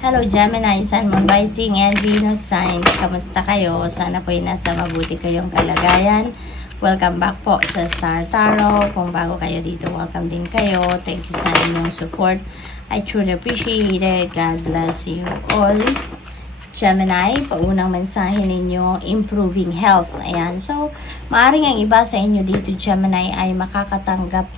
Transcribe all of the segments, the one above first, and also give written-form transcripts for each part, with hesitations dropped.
Hello Gemini, Sun, Moon, Rising, and Venus signs. Kamusta kayo? Sana po ay nasa mabuti kayong kalagayan. Welcome back po sa Star Tarot. Kung bago kayo dito, welcome din kayo. Thank you sa inyong support. I truly appreciate it. God bless you all. Gemini, paunang mensahe ninyo, improving health. Ayan. So, maaaring ang iba sa inyo dito, Gemini, ay makakatanggap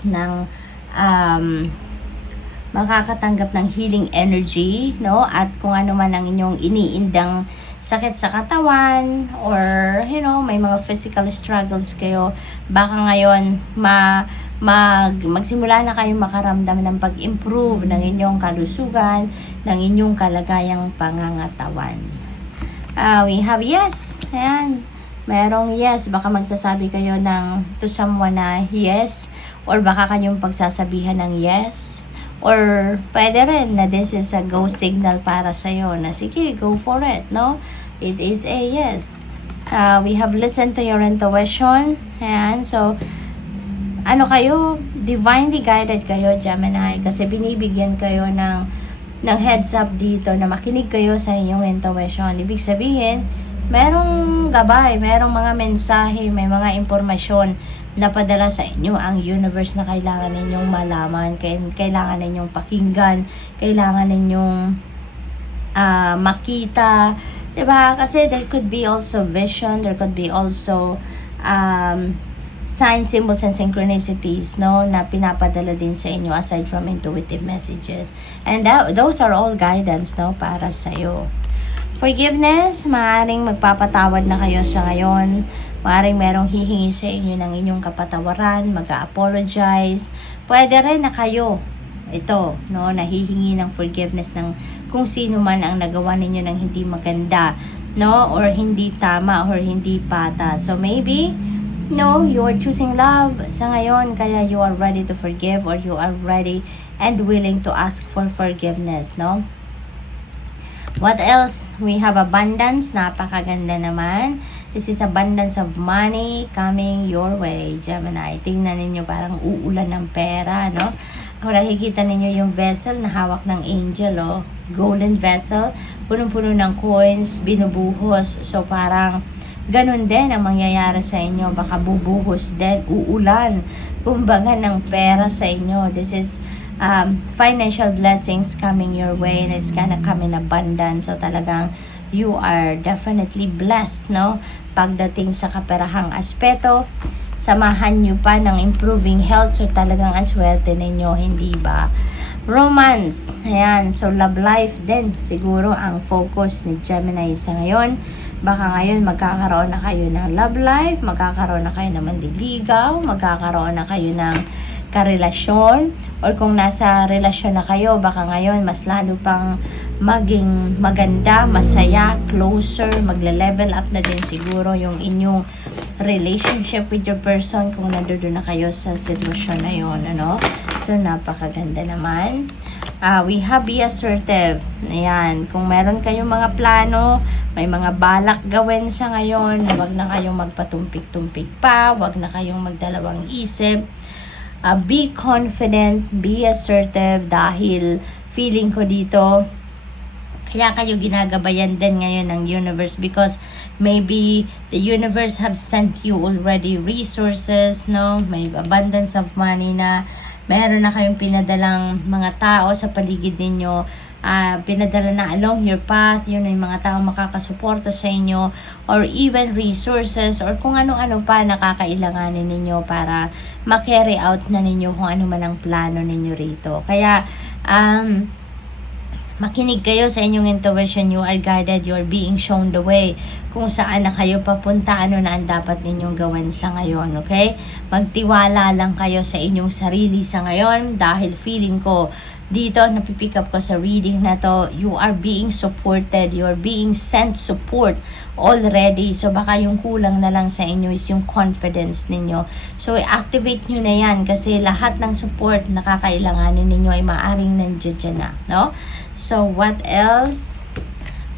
ng healing energy, no? At kung ano man ang inyong iniindang sakit sa katawan or, may mga physical struggles kayo, baka ngayon magsimula na kayong makaramdam ng pag-improve ng inyong kalusugan, ng inyong kalagayang pangangatawan. We have yes. Ayan. Merong yes. Baka magsasabi kayo to someone na yes, or baka kayong pagsasabihan ng yes. Or pwede rin na this is a go signal para sa'yo na sige, go for it, no? It is a yes. We have listened to your intuition. Ayan, so, kayo? Divinely guided kayo, Gemini. Kasi binibigyan kayo ng heads up dito na makinig kayo sa inyong intuition. Ibig sabihin, merong gabay, merong mga mensahe, may mga impormasyon na padala sa inyo ang universe na kailangan ninyong malaman, kailangan ninyong pakinggan, kailangan ninyong makita, diba? Kasi there could be also vision, there could be also signs, symbols, and synchronicities, no, na pinapadala din sa inyo aside from intuitive messages. And those are all guidance, no, para sa'yo. Forgiveness, maaaring magpapatawad na kayo sa ngayon. Maaaring merong hihingi sa inyo ng inyong kapatawaran, mag-apologize. Pwede rin na kayo, nahihingi ng forgiveness ng kung sino man ang nagawa ninyo ng hindi maganda, no, or hindi tama, or hindi pata. So maybe, you are choosing love sa ngayon, kaya you are ready to forgive, or you are ready and willing to ask for forgiveness, no? What else? We have abundance. Napakaganda naman. This is abundance of money coming your way, Gemini. Tingnan ninyo, parang uulan ng pera, no? Kung nakikita ninyo yung vessel na hawak ng angel, golden vessel, punong-puno ng coins, binubuhos. So parang ganun din ang mangyayari sa inyo. Baka bubuhos din, uulan, kumbaga ng pera sa inyo. This is financial blessings coming your way, and it's gonna come in abundance. So talagang you are definitely blessed, no? Pagdating sa kaperahang aspeto, samahan nyo pa ng improving health, so talagang aswerte ninyo, hindi ba? Romance, ayan, so love life din siguro ang focus ni Gemini sa ngayon. Baka ngayon magkakaroon na kayo ng love life, magkakaroon na kayo ng manliligaw, magkakaroon na kayo ng karelasyon, or kung nasa relasyon na kayo, baka ngayon mas lalo pang maging maganda, masaya, closer, magle-level up na din siguro yung inyong relationship with your person kung nandoon na kayo sa sitwasyon na yun, So, napakaganda naman. We have be assertive. Ayan, kung meron kayong mga plano, may mga balak gawin sa ngayon, wag na kayong magpatumpik-tumpik pa, wag na kayong magdalawang isip. Be confident, be assertive, dahil feeling ko dito, kaya kayo ginagabayan din ngayon ng universe, because maybe the universe have sent you already resources, no? May abundance of money na meron na kayong pinadalang mga tao sa paligid ninyo, pinadala na along your path, yun yung mga tao makakasuporta sa inyo, or even resources, or kung ano-ano pa nakakailanganin ninyo para ma-carry out na ninyo kung ano man ang plano ninyo rito. Kaya, makinig kayo sa inyong intuition. You are guided, you are being shown the way kung saan na kayo papunta, ano na ang dapat ninyong gawin sa ngayon, okay? Magtiwala lang kayo sa inyong sarili sa ngayon, dahil feeling ko dito, napipick up ko sa reading na to, you are being supported, you are being sent support already. So baka yung kulang na lang sa inyo is yung confidence ninyo. So activate nyo na yan, kasi lahat ng support na kakailanganin ninyo ay maaring nandiyan na, no? So what else?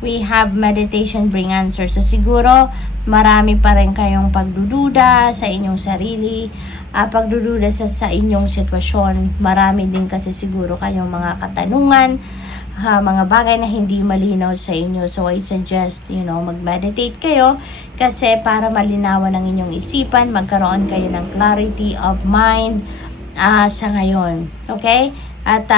We have meditation bring answers. So siguro marami pa rin kayong pagdududa sa inyong sarili, pagdududa sa inyong sitwasyon. Marami din kasi siguro kayong mga katanungan, mga bagay na hindi malinaw sa inyo. So I suggest, mag-meditate kayo kasi para malinawan ang inyong isipan, magkaroon kayo ng clarity of mind sa ngayon. Okay? At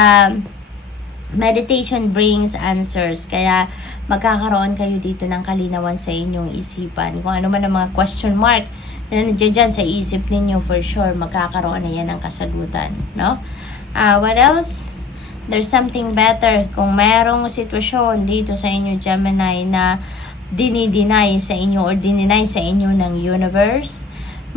meditation brings answers. Kaya magkakaroon kayo dito ng kalinawan sa inyong isipan. Kung ano man ang mga question mark na nandiyan dyan sa isip ninyo, for sure, magkakaroon na yan ng kasagutan. No? What else? There's something better. Kung merong sitwasyon dito sa inyo, Gemini, na dinideny sa inyo or dininay sa inyo ng universe,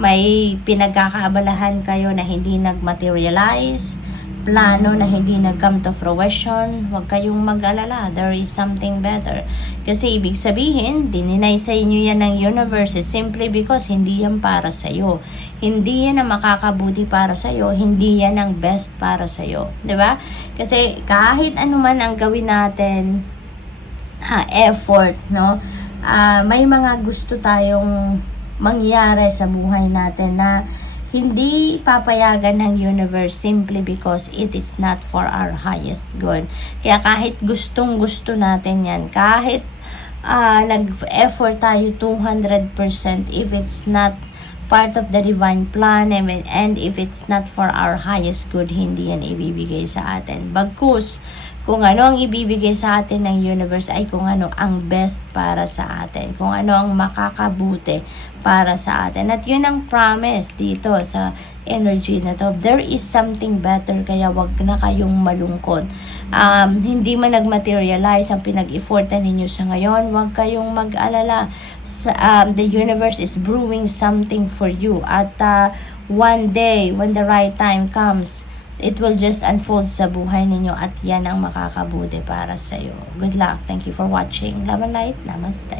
may pinagkakaabalahan kayo na hindi nag-materialize, plano na hindi nag-come to fruition, huwag kayong mag-alala. There is something better. Kasi ibig sabihin, dininay sa inyo yan ng universe simply because hindi yan para sa'yo. Hindi yan ang makakabuti para sa'yo. Hindi yan ang best para sa'yo. Diba? Kasi kahit ano man ang gawin natin, effort, no? May mga gusto tayong mangyari sa buhay natin na hindi papayagan ng universe simply because it is not for our highest good. Kaya kahit gustong-gusto natin yan, kahit nag-effort tayo 200%, if it's not part of the divine plan and if it's not for our highest good, hindi yan ibibigay sa atin. Bagkus, kung ano ang ibibigay sa atin ng universe ay kung ano ang best para sa atin. Kung ano ang makakabuti para sa atin. At yun ang promise dito sa energy na to. There is something better, kaya wag na kayong malungkot. Hindi man nag-materialize ang pinag-effortan ninyo sa ngayon, wag kayong mag-alala. The universe is brewing something for you. At one day, when the right time comes, it will just unfold sa buhay ninyo at yan ang makakabuti para sa iyo. Good luck. Thank you for watching. Love and light. Namaste.